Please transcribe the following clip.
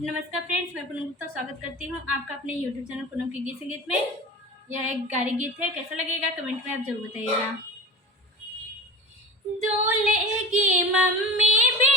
नमस्कार फ्रेंड्स, मैं पूनम गुप्ता स्वागत करती हूँ आपका अपने यूट्यूब चैनल पूनम की गीत संगीत में। यह एक गारी गीत है, कैसा लगेगा कमेंट में आप जरूर बताइएगा। दूल्हे की मम्मी भी